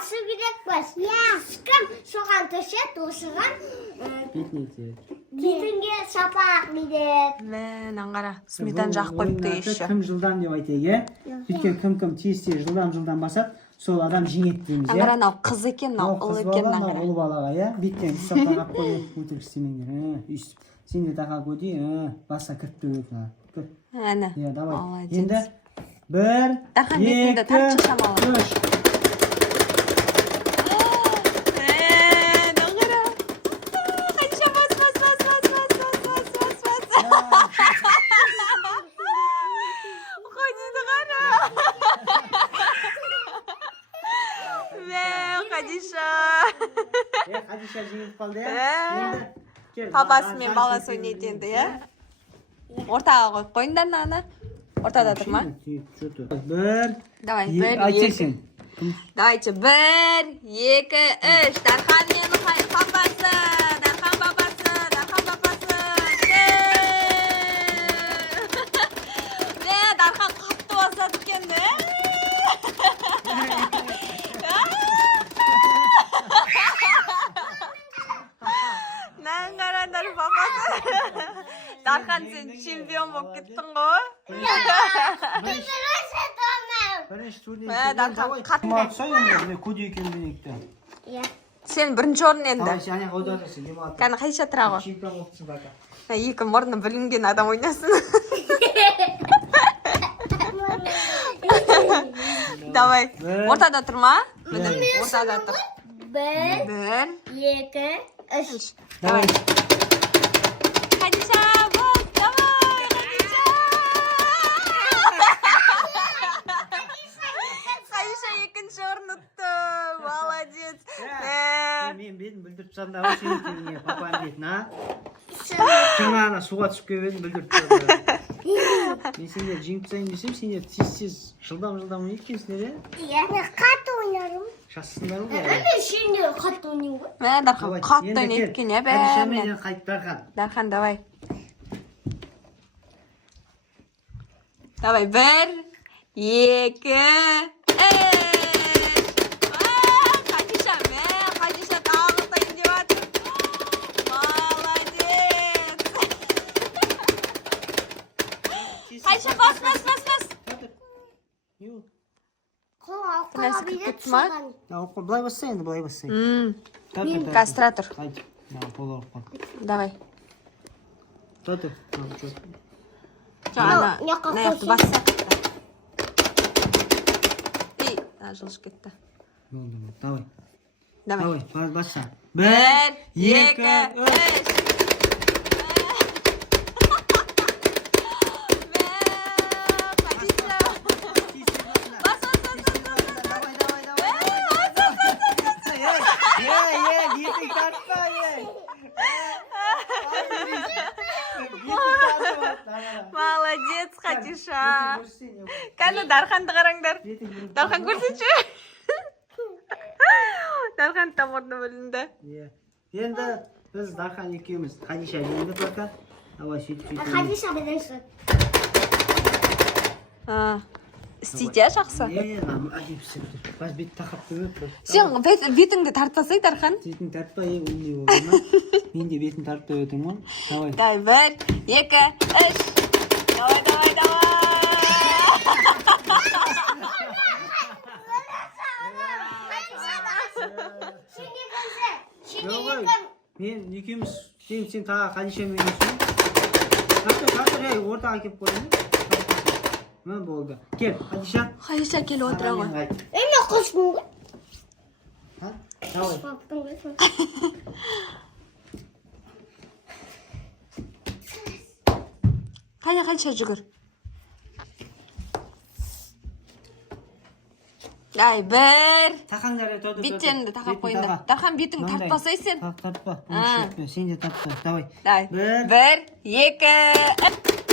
Başı kerakmas. Kım soğan taşı to'shigan. Ketinge sapaq deydi. Мен қара, сметана жағып қойыпты еще. Кім жылдам деп айтайық, иә? Өйткені кім тез жылдам басады, сол адам жеңеді дейміз, иә? Аңғара, мынау қыз екен, мынау ұл екен, аңғара. Ұл балаға, иә? Беттен ұстап тағап қойып өтірік істемеңдер. Өйстіп, сен де тағап өтей, баса кіріп төгіп. Әні, Иә, давай. молодец. Енді 1, Дархан бетіңді 2, тартшы шамалы. 3. Аңғара. Қанша бас. Қадиді қара. Қадиша. Қадиша жеңіп қалды, иә? Папасы мен баласы ойнайды енді, иә? Ортаға қойып қойыңдар мынаны. Ортада тұр ма? 1, Давай, 2, 1, айтшы 2. сен. Давайте, 1, 2, 3. Дархан мен папасы. Дархан папасы. Дархан қатты басады екен, де? Нән қарандар папасы. Дархан, сен чемпион болып кеттің ғой? Бірінші турнир. Дархан қатты. Көде екен денекті. Сен бірінші орын енді. Давай, сен аяқ аударырсың, демалды. Кәні қайша тұра ғой? Чемпион болыпсың бака. Екі мұрны білінген адам ойнасын. Давай. Ортада тұр ма? Ортада тұр. 1, 1, 2, 3. Давай. Хадиша, бол, давай, Хадиша. Хадиша екінші орын ұтты. Молодец. Мен бетін бүлдіріп тұрсам да сен екеніңе папаның бетін, а? Жаңа ана суға түсіп келіп едім бүлдіріп тұрсам. Мен сендер жеңіп тастайын десем, сендер тез жылдам ойнайды екенсіңдер, иә? Мен қатты ойнарым. Жассыңдар ғой. Мен şimdi қатты ойнайын ғой. Дархан қатты ойнайды екен, иә бәрінен. Хадишамен қайт, Дархан. Дархан, давай. Давай, 1, 2, 3. Хадиша тағы ұтайын деп жатыр. Молодец. Хадиша, бас. Нәрсе кіріп кетті ма? Былай басса енді, былай басса. Қазір тұра тұр. Қайт. Пол алып қал. Давай. Тұр. Ана аяқты басса кетті. Ей, жылышып кетті. Давай. Давай. Басса. 1, 2, 3. Молодец, Хадиша. Кәні Дарханды қараңдар. Дархан көрсетші. Дархан там орны бөлінді. Енді біз Дархан екеуміз Хадиша жеңді пока. Давай сөйтіп. Хадиша білесің. Істейді, жақсы. Бас бет тақап көмек. Сен бетіңді тартпасай, Дархан. Бетін тартпа, ондай болды ма? Мен де бетін тартып өтім ғой. Давай. Давай, 1, 2, 3. Давай. Мен екеуміз сен тағы Хадишамен өтсің. Тартыр, ортаға кеп қойын. Мен болды. Кел, Хадиша. Хадиша кел отыра ғой. Мен қошқым ғой. Давай. Қане Хадиша жүгір. Ай, 1. Тақаңдар, Беттеріңді тақап қойыңдар. Дархан, бетіңді тартпасай сен. Тартпа. Сен де тартпа. Давай. 1, 2, 3.